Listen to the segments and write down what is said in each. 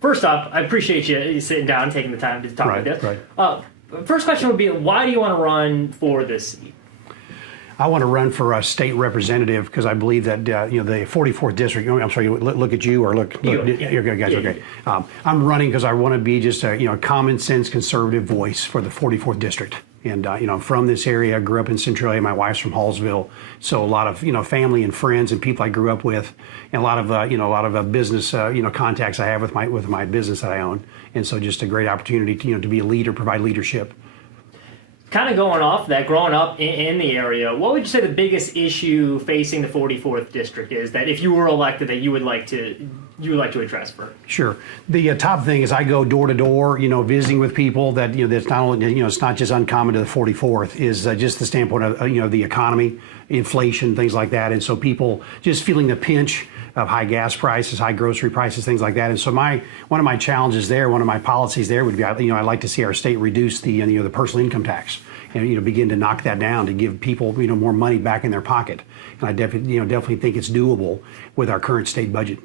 First off, I appreciate you sitting down and taking the time to talk Right, like this. right. First question would be, why do you want to run for this seat? I want to run for a state representative because I believe that the 44th district. I'm sorry. Look at you or look. You. Yeah, you guys. Yeah, Okay. I'm running because I want to be just a common sense conservative voice for the 44th district. And I'm from this area. I grew up in Centralia. My wife's from Hallsville, so a lot of family and friends and people I grew up with, and a lot of business contacts I have with my business that I own. And so just a great opportunity to be a leader, provide leadership. Kind of going off that, growing up in the area, what would you say the biggest issue facing the 44th district is that if you were elected that you would like to address first? Sure. The top thing is I go door to door, visiting with people that that's not only it's not just uncommon to the 44th is just the standpoint of the economy, inflation, things like that, and so people just feeling the pinch of high gas prices, high grocery prices, things like that. And so one of my challenges there, one of my policies there would be, I'd like to see our state reduce the the personal income tax and begin to knock that down to give people more money back in their pocket. And I definitely think it's doable with our current state budget.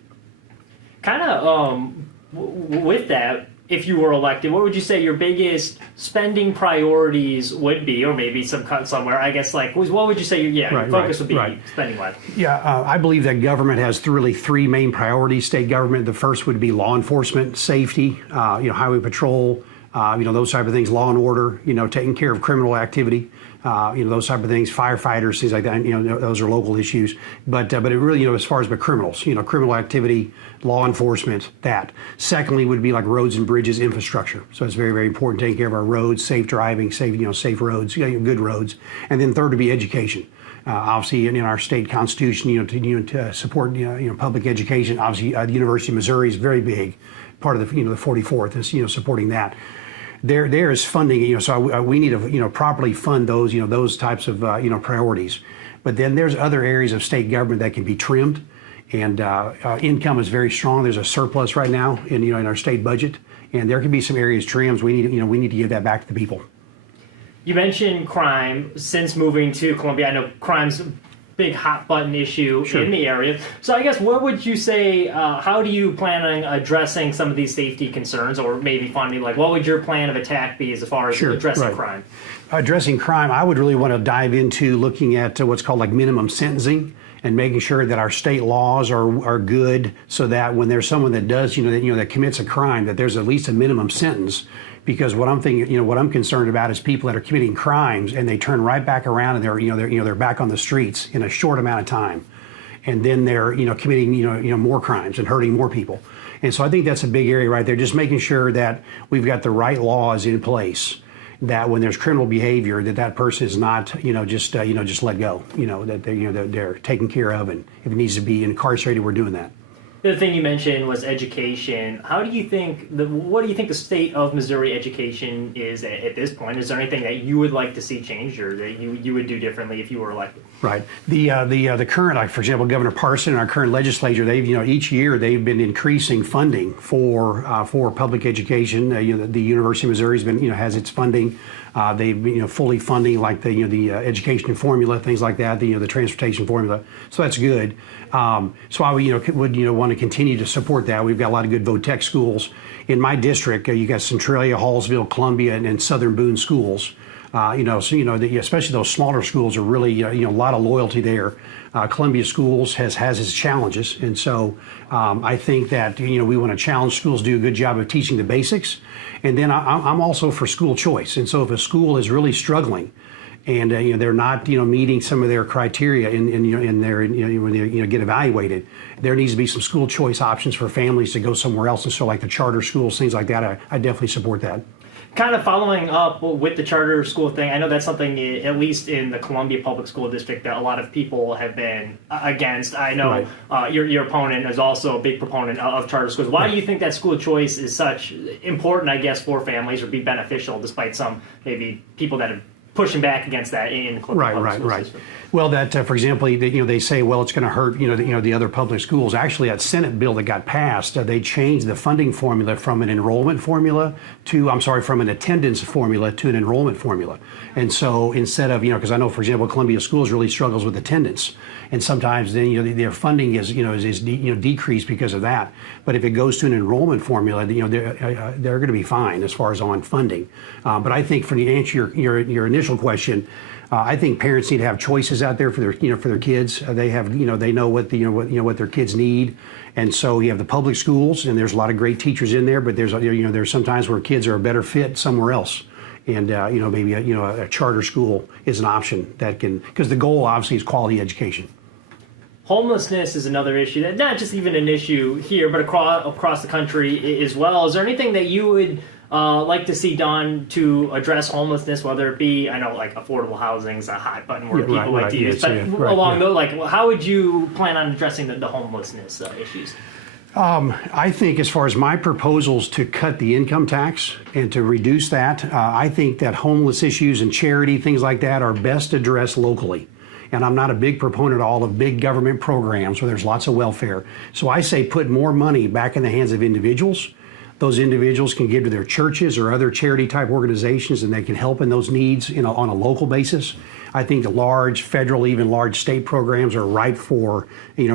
Kind of with that, if you were elected, what would you say your biggest spending priorities would be, or maybe some cut somewhere? I guess what would you say your focus would be spending wise? Yeah, I believe that government has really three main priorities. State government, the first would be law enforcement, safety, highway patrol, those type of things, law and order, taking care of criminal activity, those type of things, firefighters, things like that. Those are local issues. But it really, as far as the criminals, criminal activity, law enforcement, that. Secondly, would be like roads and bridges, infrastructure. So it's very, very important taking care of our roads, safe driving, safe roads, good roads. And then third would be education. Obviously, in our state constitution, to support public education. Obviously, the University of Missouri is very big part of the the 44th is supporting that. There is funding, so we need to properly fund those those types of priorities. But then there's other areas of state government that can be trimmed, and income is very strong. There's a surplus right now in our state budget, and there can be some areas trimmed. We need to give that back to the people. You mentioned crime. Since moving to Columbia, I know crime's a big hot button issue in the area. So I guess what would you say, how do you plan on addressing some of these safety concerns, or maybe finally, what would your plan of attack be as far as addressing crime? Addressing crime, I would really want to dive into looking at what's called minimum sentencing and making sure that our state laws are good so that when there's someone that does, that commits a crime, that there's at least a minimum sentence. Because what I'm thinking, what I'm concerned about is people that are committing crimes and they turn right back around and they're back on the streets in a short amount of time, and then they're committing more crimes and hurting more people. And so I think that's a big area right there. Just making sure that we've got the right laws in place, that when there's criminal behavior, that person is not just let go. That they're taken care of, and if it needs to be incarcerated, we're doing that. The other thing you mentioned was education. What do you think the state of Missouri education is at this point? Is there anything that you would like to see changed, or that you would do differently if you were elected? Right. The current, for example, Governor Parson and our current legislature, they've each year they've been increasing funding for public education. The University of Missouri has its funding. They've fully funding the education formula, things like that. The transportation formula. So that's good. So I would want to continue to support that. We've got a lot of good VOTEC schools in my district. You got Centralia, Hallsville, Columbia, and Southern Boone schools. Especially those smaller schools are really a lot of loyalty there. Columbia Schools has its challenges, and so I think that we want to challenge schools to do a good job of teaching the basics. And then I'm also for school choice. And so if a school is really struggling, and they're not meeting some of their criteria in their when they get evaluated, there needs to be some school choice options for families to go somewhere else. And so the charter schools, things like that, I definitely support that. Kind of following up with the charter school thing, I know that's something, at least in the Columbia Public School District, that a lot of people have been against. I know your opponent is also a big proponent of charter schools. Why do you think that school choice is such important, I guess, for families, or be beneficial, despite some maybe people that have pushing back against that in the Columbia public school system. Well, that for example, they say, well, it's going to hurt the other public schools. Actually, that Senate bill that got passed, they changed the funding formula from an enrollment formula from an attendance formula to an enrollment formula. And so instead of because I know, for example, Columbia Schools really struggles with attendance, and sometimes then their funding is decreased because of that. But if it goes to an enrollment formula, they're going to be fine as far as on funding. But I think for the answer your initial question. I think parents need to have choices out there for their kids. They have they know what what their kids need, and so you have the public schools, and there's a lot of great teachers in there. But there's sometimes where kids are a better fit somewhere else, and maybe a charter school is an option that can, because the goal obviously is quality education. Homelessness is another issue, that not just even an issue here, but across the country as well. Is there anything that you would like to see done to address homelessness, whether it be, I know like affordable housing is a hot button where people like to use, but along those, how would you plan on addressing the homelessness issues? I think as far as my proposals to cut the income tax and to reduce that, I think that homeless issues and charity, things like that, are best addressed locally. And I'm not a big proponent of all of big government programs where there's lots of welfare. So I say put more money back in the hands of individuals. Those individuals can give to their churches or other charity type organizations, and they can help in those needs on a local basis. I think the large federal, even large state programs are ripe for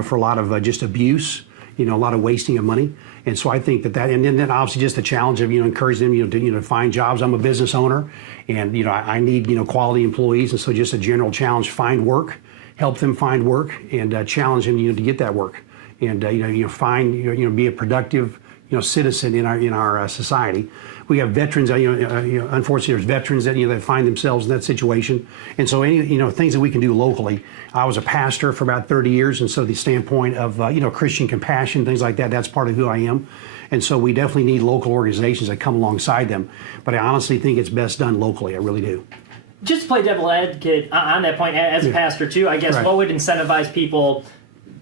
for a lot of just abuse, a lot of wasting of money. And so I think that and then obviously just the challenge of encouraging them to find jobs. I'm a business owner, and I need quality employees, and so just a general challenge: find work, help them find work, and challenge them to get that work, and find be a productive citizen in our society. We have veterans. Unfortunately, there's veterans that that find themselves in that situation, and so any things that we can do locally. I was a pastor for about 30 years, and so the standpoint of Christian compassion, things like that, that's part of who I am, and so we definitely need local organizations that come alongside them. But I honestly think it's best done locally. I really do. Just to play devil advocate on that point, as a pastor too, I guess what would incentivize people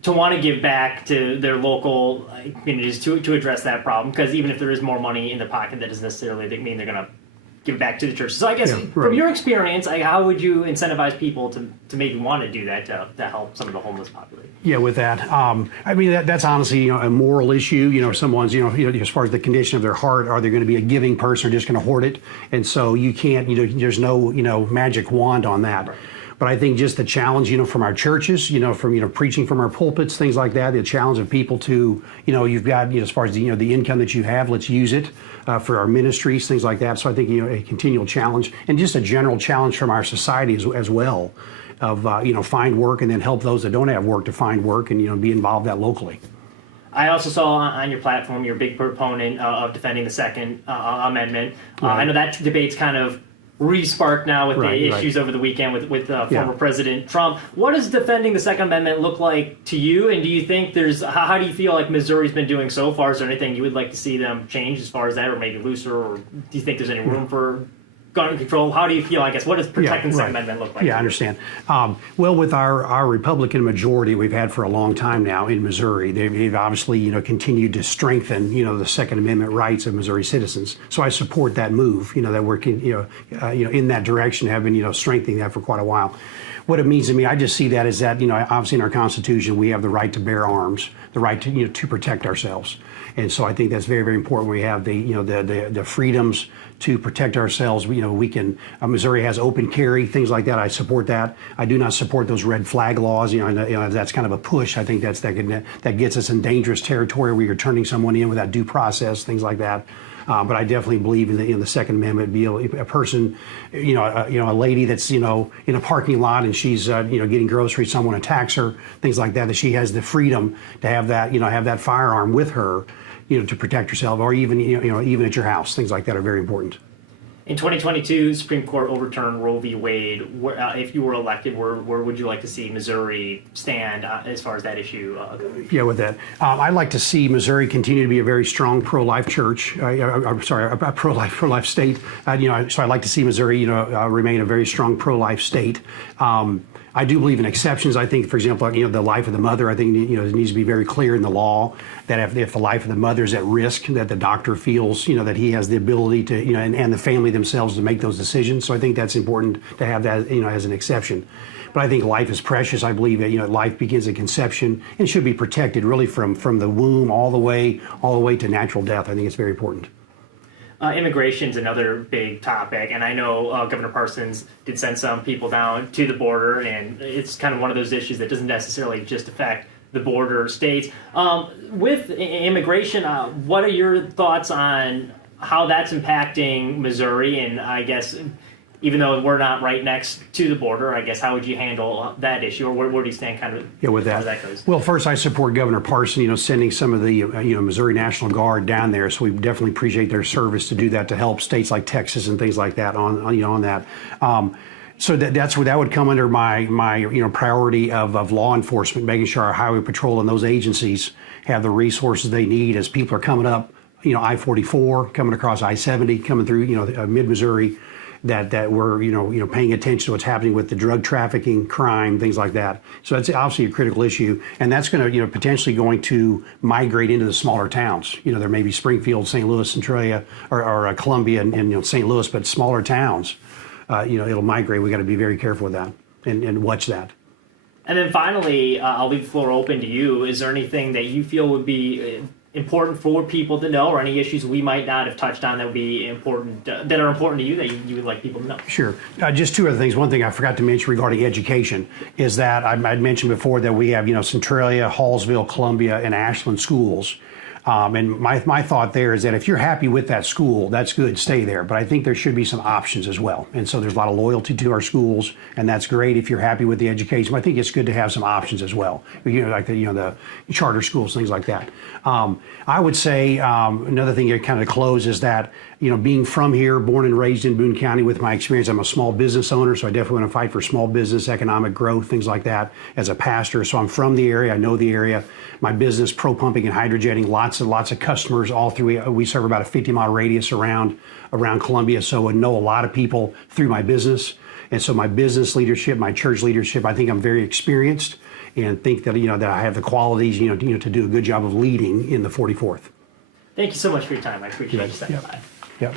to want to give back to their local communities to address that problem? Because even if there is more money in their pocket, that doesn't necessarily mean they're going to give back to the church. So I guess from your experience, how would you incentivize people to maybe want to do that to help some of the homeless population? Yeah, with that, I mean that's honestly a moral issue. Someone's as far as the condition of their heart, are they going to be a giving person or just going to hoard it? And so you can't there's no magic wand on that. Right. But I think just the challenge, from our churches, from preaching from our pulpits, things like that, the challenge of people to, you've got, as far as the income that you have, let's use it for our ministries, things like that. So I think, a continual challenge and just a general challenge from our society as well of, find work and then help those that don't have work to find work and, be involved that locally. I also saw on your platform you're a big proponent of defending the Second Amendment. I know that debate's kind of re-sparked now with the issues over the weekend with former President Trump. What does defending the Second Amendment look like to you? And do you think how do you feel like Missouri's been doing so far? Is there anything you would like to see them change as far as that, or maybe looser? Or do you think there's any room for gun control? How do you feel, what does protecting the Second Amendment look like? Yeah, I understand. Well, with our Republican majority we've had for a long time now in Missouri, they've obviously, continued to strengthen, the Second Amendment rights of Missouri citizens. So I support that move, that we're, in that direction, have been, strengthening that for quite a while. What it means to me, I just see that as that, obviously in our Constitution, we have the right to bear arms, the right to, to protect ourselves. And so I think that's very, very important. We have the freedoms to protect ourselves. We can, Missouri has open carry, things like that. I support that. I do not support those red flag laws. That's kind of a push. I think that gets us in dangerous territory where you're turning someone in without due process, things like that. But I definitely believe in the Second Amendment. Be a person, a lady that's in a parking lot and she's getting groceries, someone attacks her, things like that. That she has the freedom to have that firearm with her, to protect herself, or even even at your house, things like that are very important. In 2022, Supreme Court overturned Roe v. Wade. If you were elected, where would you like to see Missouri stand as far as that issue goes? Yeah, with that, I'd like to see Missouri continue to be a very strong pro-life church. I'm sorry, a pro-life state. So I'd like to see Missouri, remain a very strong pro-life state. I do believe in exceptions. I think, for example, the life of the mother, I think, it needs to be very clear in the law that if the life of the mother is at risk, that the doctor feels, that he has the ability to, and the family themselves to make those decisions. So I think that's important to have that, as an exception. But I think life is precious. I believe that, life begins at conception and should be protected really from the womb all the way to natural death. I think it's very important. Immigration is another big topic, and I know Governor Parsons did send some people down to the border, and it's kind of one of those issues that doesn't necessarily just affect the border states. With immigration, what are your thoughts on how that's impacting Missouri? And I guess, even though we're not right next to the border, I guess, how would you handle that issue, or where do you stand kind of with that? That goes? Well, first, I support Governor Parson, sending some of the, Missouri National Guard down there. So we definitely appreciate their service to do that, to help states like Texas and things like that on that. So that's where that would come under my priority of law enforcement, making sure our highway patrol and those agencies have the resources they need as people are coming up, I-44, coming across I-70, coming through, mid-Missouri. That we're paying attention to what's happening with the drug trafficking, crime, things like that. So that's obviously a critical issue, and that's going to potentially going to migrate into the smaller towns. There may be Springfield, St. Louis, Centralia, or Columbia, and St. Louis, but smaller towns. It'll migrate. We got to be very careful with that and watch that. And then finally, I'll leave the floor open to you. Is there anything that you feel would be important for people to know, or any issues we might not have touched on that would be important, that are important to you, that you would like people to know? Sure. Just two other things. One thing I forgot to mention regarding education is that I'd mentioned before that we have, Centralia, Hallsville, Columbia, and Ashland schools. And my thought there is that if you're happy with that school, that's good, stay there. But I think there should be some options as well. And so there's a lot of loyalty to our schools, and that's great if you're happy with the education. But I think it's good to have some options as well, like the charter schools, things like that. I would say another thing to kind of close is that, being from here, born and raised in Boone County, with my experience, I'm a small business owner, so I definitely want to fight for small business, economic growth, things like that as a pastor. So I'm from the area, I know the area. My business, Pro Pumping and Hydrojetting, lots of customers all through. We serve about a 50-mile radius around Columbia, so I know a lot of people through my business. And so my business leadership, my church leadership, I think I'm very experienced and think that, that I have the qualities, to do a good job of leading in the 44th. Thank you so much for your time. I appreciate you stepping by.